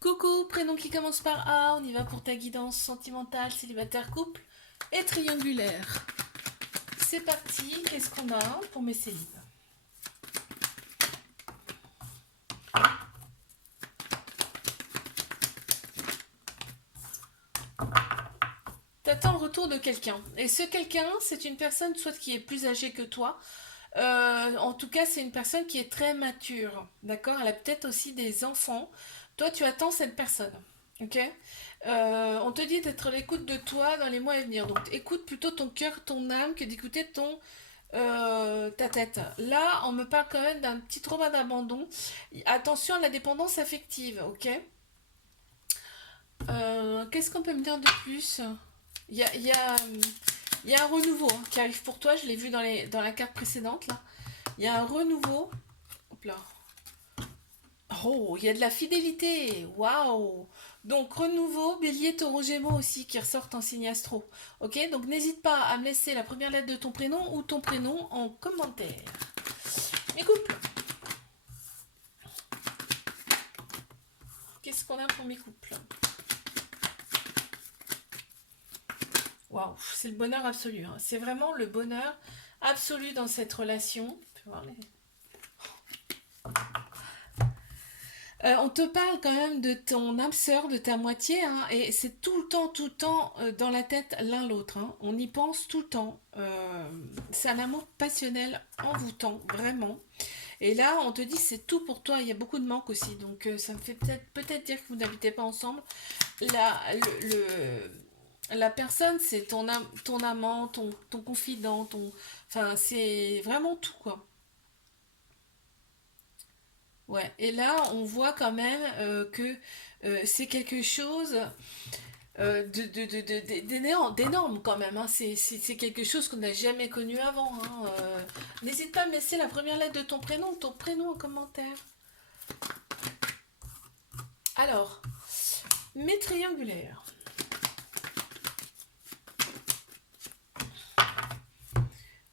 Coucou, prénom qui commence par A, on y va pour ta guidance sentimentale, célibataire, couple et triangulaire. C'est parti, qu'est-ce qu'on a pour mes célibes? T'attends le retour de quelqu'un. Et ce quelqu'un, c'est une personne soit qui est plus âgée que toi, en tout cas c'est une personne qui est très mature, d'accord? Elle a peut-être aussi des enfants. Toi, tu attends cette personne, ok? On te dit d'être à l'écoute de toi dans les mois à venir. Donc écoute plutôt ton cœur, ton âme, que d'écouter ta tête. Là, on me parle quand même d'un petit trauma d'abandon. Attention à la dépendance affective, ok? Qu'est-ce qu'on peut me dire de plus? Il y a, il y a, il y a un renouveau hein, qui arrive pour toi, je l'ai vu dans la carte précédente, là. Il y a un renouveau. Hop là. Oh, il y a de la fidélité. Waouh. Donc, renouveau, bélier, taureau, gémeaux aussi qui ressortent en signe astro. Ok, donc n'hésite pas à me laisser la première lettre de ton prénom ou ton prénom en commentaire. Mes couples, qu'est-ce qu'on a pour mes couples? Waouh, c'est le bonheur absolu, hein. C'est vraiment le bonheur absolu dans cette relation. On te parle quand même de ton âme sœur, de ta moitié, hein, et c'est tout le temps dans la tête l'un l'autre, hein. On y pense tout le temps. C'est un amour passionnel, envoûtant, vraiment. Et là, on te dit c'est tout pour toi. Il y a beaucoup de manque aussi, donc ça me fait peut-être dire que vous n'habitez pas ensemble. La, la personne, c'est ton amant, ton confident, enfin, c'est vraiment tout, quoi. Ouais, et là, on voit quand même que c'est quelque chose d'énorme quand même, hein. C'est quelque chose qu'on n'a jamais connu avant, hein. N'hésite pas à me laisser la première lettre de ton prénom en commentaire. Alors, mes triangulaires.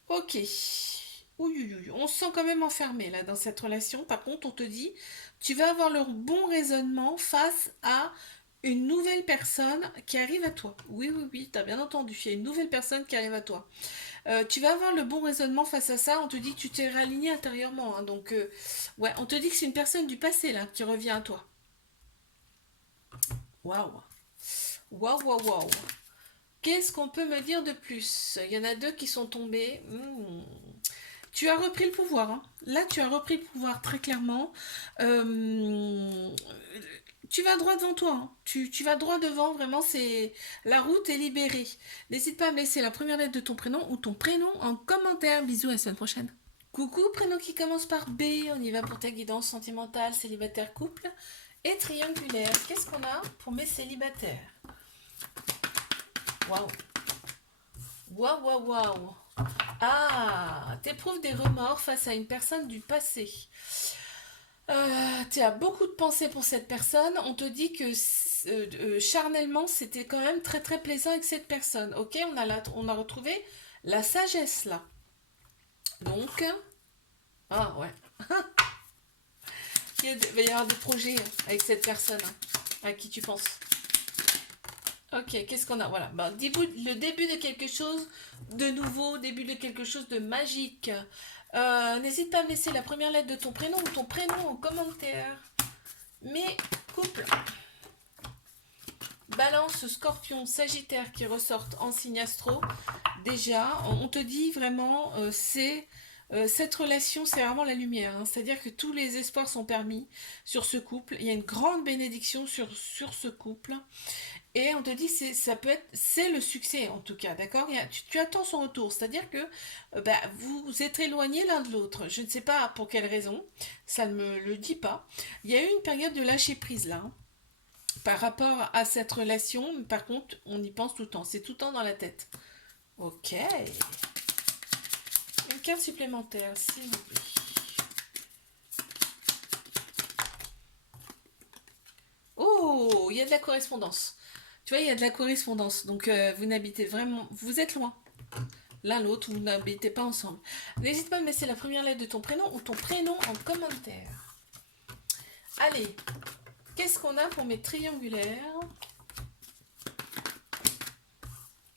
Ok. On se sent quand même enfermé là dans cette relation. Par contre, on te dit, tu vas avoir le bon raisonnement face à une nouvelle personne qui arrive à toi. Oui, oui, oui, t'as bien entendu. Il y a une nouvelle personne qui arrive à toi. Tu vas avoir le bon raisonnement face à ça. On te dit que tu t'es réaligné intérieurement, hein. Donc, ouais, on te dit que c'est une personne du passé là qui revient à toi. Waouh. Waouh, waouh, waouh. Qu'est-ce qu'on peut me dire de plus? Il y en a deux qui sont tombés. Tu as repris le pouvoir, hein. Là, tu as repris le pouvoir très clairement. Euh, Tu vas droit devant toi, hein. Tu vas droit devant, vraiment, c'est la route est libérée. N'hésite pas à me laisser la première lettre de ton prénom ou ton prénom en commentaire. Bisous, à la semaine prochaine. Coucou, prénom qui commence par B. On y va pour ta guidance sentimentale, célibataire, couple et triangulaire. Qu'est-ce qu'on a pour mes célibataires? Waouh, waouh, waouh, waouh. Ah, t'éprouves des remords face à une personne du passé. Tu as beaucoup de pensées pour cette personne. On te dit que charnellement, c'était quand même très très plaisant avec cette personne. Ok, on a retrouvé la sagesse là. Donc, ah ouais, il va y avoir des projets avec cette personne hein, à qui tu penses. Ok, qu'est-ce qu'on a? Voilà, ben, le début de quelque chose de nouveau, début de quelque chose de magique. N'hésite pas à me laisser la première lettre de ton prénom ou ton prénom en commentaire. Mais couple, Balance, Scorpion, Sagittaire qui ressortent en signe astro, déjà, on te dit vraiment, cette relation, c'est vraiment la lumière, hein. C'est-à-dire que tous les espoirs sont permis sur ce couple. Il y a une grande bénédiction sur ce couple. Et on te dit c'est le succès en tout cas, d'accord? Tu attends son retour, c'est-à-dire que bah, vous êtes éloignés l'un de l'autre. Je ne sais pas pour quelle raison, ça ne me le dit pas. Il y a eu une période de lâcher prise là, hein, par rapport à cette relation, mais par contre, on y pense tout le temps, c'est tout le temps dans la tête. Ok. Une carte supplémentaire, s'il vous plaît. Oh, il y a de la correspondance. Tu vois, il y a de la correspondance. Donc, vous n'habitez vraiment... Vous êtes loin. L'un l'autre, vous n'habitez pas ensemble. N'hésite pas à me laisser la première lettre de ton prénom ou ton prénom en commentaire. Allez, Qu'est-ce qu'on a pour mes triangulaires?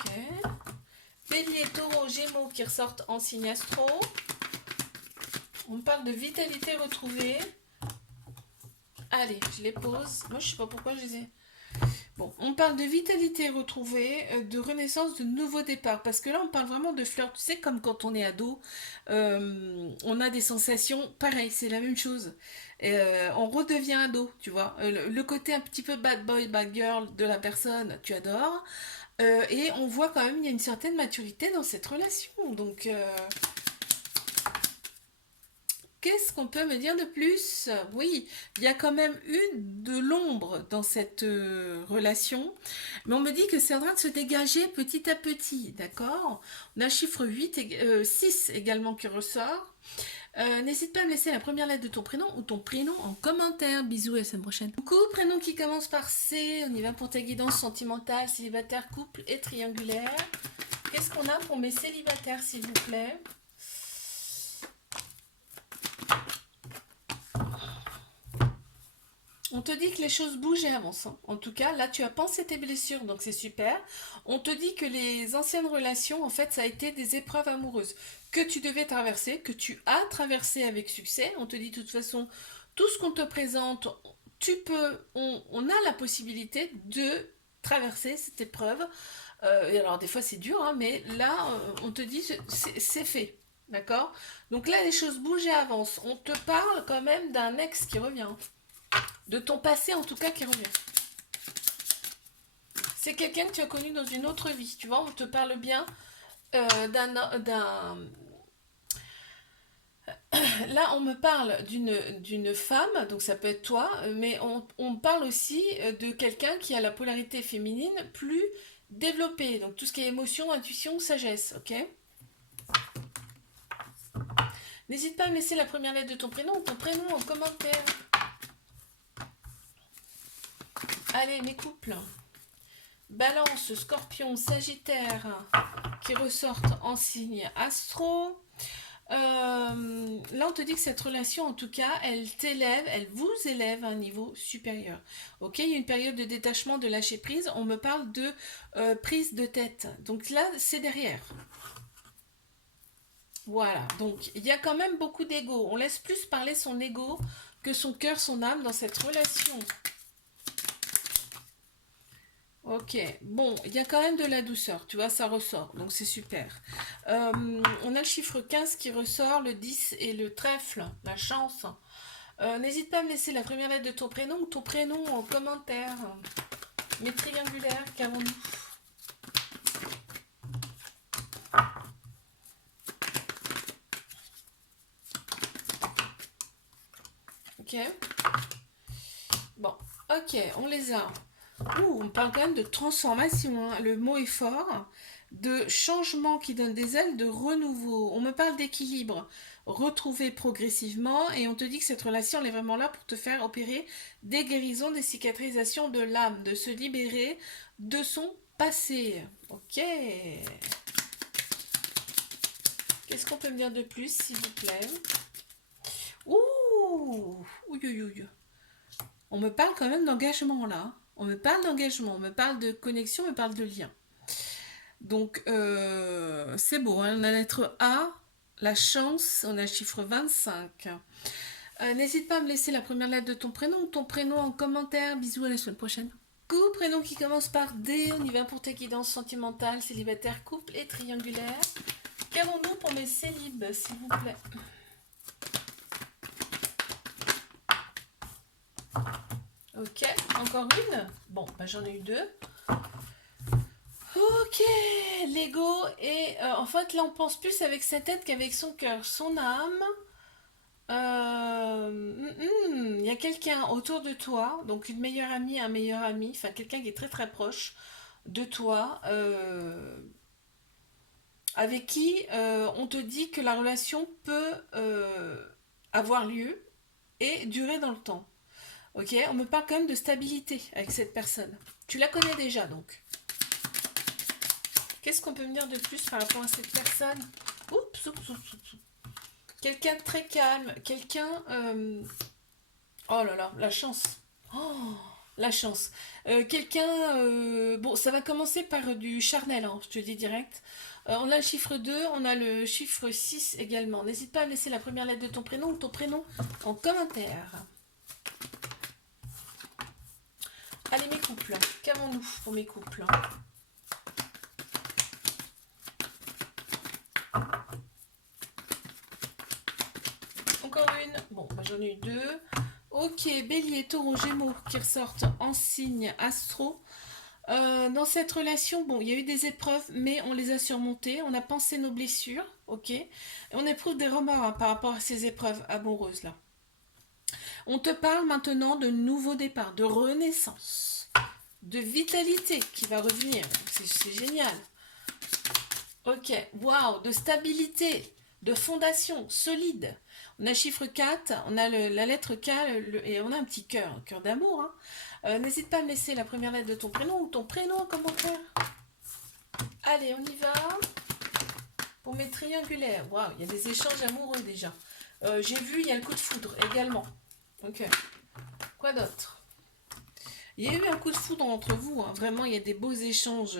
Ok. Bélier, taureau, gémeaux qui ressortent en signe astro. On parle de vitalité retrouvée. Allez, je les pose. Moi, je sais pas pourquoi je les ai... Bon, on parle de vitalité retrouvée, de renaissance, de nouveau départ. Parce que là, on parle vraiment de fleurs. Tu sais, comme quand on est ado, on a des sensations. Pareil, c'est la même chose. On redevient ado, tu vois. Le côté un petit peu bad boy, bad girl de la personne, tu adores. Et on voit quand même, il y a une certaine maturité dans cette relation. Donc, qu'est-ce qu'on peut me dire de plus? Oui, il y a quand même eu de l'ombre dans cette relation, mais on me dit que c'est en train de se dégager petit à petit, d'accord? On a le chiffre 8, 6 également qui ressort. N'hésite pas à me laisser la première lettre de ton prénom ou ton prénom en commentaire. Bisous et à la semaine prochaine. Coucou, prénom qui commence par C. On y va pour ta guidance sentimentale, célibataire, couple et triangulaire. Qu'est-ce qu'on a pour mes célibataires, s'il vous plaît? On te dit que les choses bougent et avancent, hein. En tout cas, là, tu as pensé tes blessures, donc c'est super. On te dit que les anciennes relations, en fait, ça a été des épreuves amoureuses que tu devais traverser, que tu as traversé avec succès. On te dit de toute façon, tout ce qu'on te présente, on a la possibilité de traverser cette épreuve. Et alors, des fois, c'est dur, hein, mais là, on te dit, c'est fait. D'accord? Donc là, les choses bougent et avancent. On te parle quand même d'un ex qui revient. De ton passé en tout cas qui revient. C'est quelqu'un que tu as connu dans une autre vie. Tu vois, on te parle bien d'un... Là, on me parle d'une femme, donc ça peut être toi, mais on parle aussi de quelqu'un qui a la polarité féminine plus développée. Donc tout ce qui est émotion, intuition, sagesse, ok? N'hésite pas à me laisser la première lettre de ton prénom ou ton prénom en commentaire. Allez, mes couples. Balance, Scorpion, Sagittaire qui ressortent en signe astro. Là, on te dit que cette relation, en tout cas, elle t'élève, elle vous élève à un niveau supérieur. Ok, il y a une période de détachement, de lâcher prise. On me parle de prise de tête. Donc là, c'est derrière. Voilà, donc il y a quand même beaucoup d'ego. On laisse plus parler son ego que son cœur, son âme dans cette relation. Ok, bon, il y a quand même de la douceur, tu vois, ça ressort, donc c'est super. On a le chiffre 15 qui ressort, le 10 et le trèfle, la chance. N'hésite pas à me laisser la première lettre de ton prénom ou ton prénom en commentaire. Mes triangulaires, qu'avons-nous? Ok. Bon, ok, on les a. Ouh, on parle quand même de transformation, hein. Le mot est fort. De changement qui donne des ailes, de renouveau. On me parle d'équilibre retrouvé progressivement et on te dit que cette relation elle est vraiment là pour te faire opérer des guérisons, des cicatrisations de l'âme, de se libérer de son passé. Ok. Qu'est-ce qu'on peut me dire de plus, s'il vous plaît? Ouh, ouïe, ouïe, ouïe. On me parle quand même d'engagement là. On me parle d'engagement, on me parle de connexion, on me parle de lien. Donc, c'est beau, hein. On a la lettre A, la chance, on a le chiffre 25. N'hésite pas à me laisser la première lettre de ton prénom en commentaire. Bisous, à la semaine prochaine. Coucou, prénom qui commence par D. On y va pour tes guidances sentimentales, célibataire, couple et triangulaire. Qu'avons-nous pour mes célibes, s'il vous plaît? Ok, encore une. Bon, bah, j'en ai eu deux. Ok, l'ego et en fait là on pense plus avec sa tête qu'avec son cœur, son âme. Il y a quelqu'un autour de toi, donc une meilleure amie, un meilleur ami, enfin quelqu'un qui est très très proche de toi, avec qui on te dit que la relation peut avoir lieu et durer dans le temps. Ok, on me parle quand même de stabilité avec cette personne. Tu la connais déjà donc. Qu'est-ce qu'on peut me dire de plus par rapport à cette personne? Oups, oups, oups, oups. Quelqu'un de très calme, quelqu'un... Oh là là, la chance. Oh, la chance. Quelqu'un, bon, ça va commencer par du charnel, hein, je te dis direct. On a le chiffre 2, on a le chiffre 6 également. N'hésite pas à me laisser la première lettre de ton prénom ou ton prénom en commentaire. Allez, mes couples, qu'avons-nous pour mes couples? Encore une. Bon, bah, j'en ai eu deux. Ok, Bélier, Taureau, Gémeaux qui ressortent en signe astro. Dans cette relation, bon, il y a eu des épreuves, mais on les a surmontées. On a pensé nos blessures, ok. Et on éprouve des remords hein, par rapport à ces épreuves amoureuses là. On te parle maintenant de nouveau départ, de renaissance, de vitalité qui va revenir. C'est génial. Ok, waouh, de stabilité, de fondation solide. On a chiffre 4, on a la lettre K et on a un petit cœur, un cœur d'amour. Hein. N'hésite pas à me laisser la première lettre de ton prénom ou ton prénom en commentaire. Allez, on y va. Pour mes triangulaires, waouh, il y a des échanges amoureux déjà. J'ai vu, il y a le coup de foudre également. Ok. Quoi d'autre? Il y a eu un coup de foudre entre vous. Hein. Vraiment, il y a des beaux échanges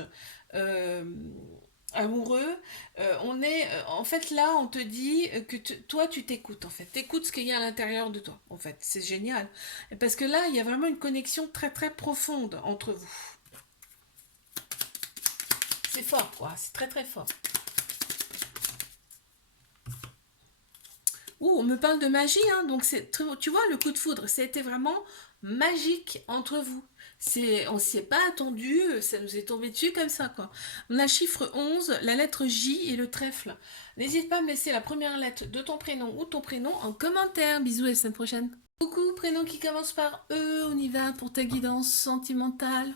euh, amoureux. En fait, là, on te dit que toi, tu t'écoutes. En fait, t'écoutes ce qu'il y a à l'intérieur de toi. En fait, c'est génial. Parce que là, il y a vraiment une connexion très très profonde entre vous. C'est fort, quoi. C'est très très fort. Ouh, on me parle de magie, hein, donc tu vois, le coup de foudre, c'était vraiment magique entre vous. On s'y est pas attendu, ça nous est tombé dessus comme ça, quoi. On a chiffre 11, la lettre J et le trèfle. N'hésite pas à me laisser la première lettre de ton prénom ou ton prénom en commentaire. Bisous et à la semaine prochaine. Coucou, prénom qui commence par E, on y va pour ta guidance sentimentale.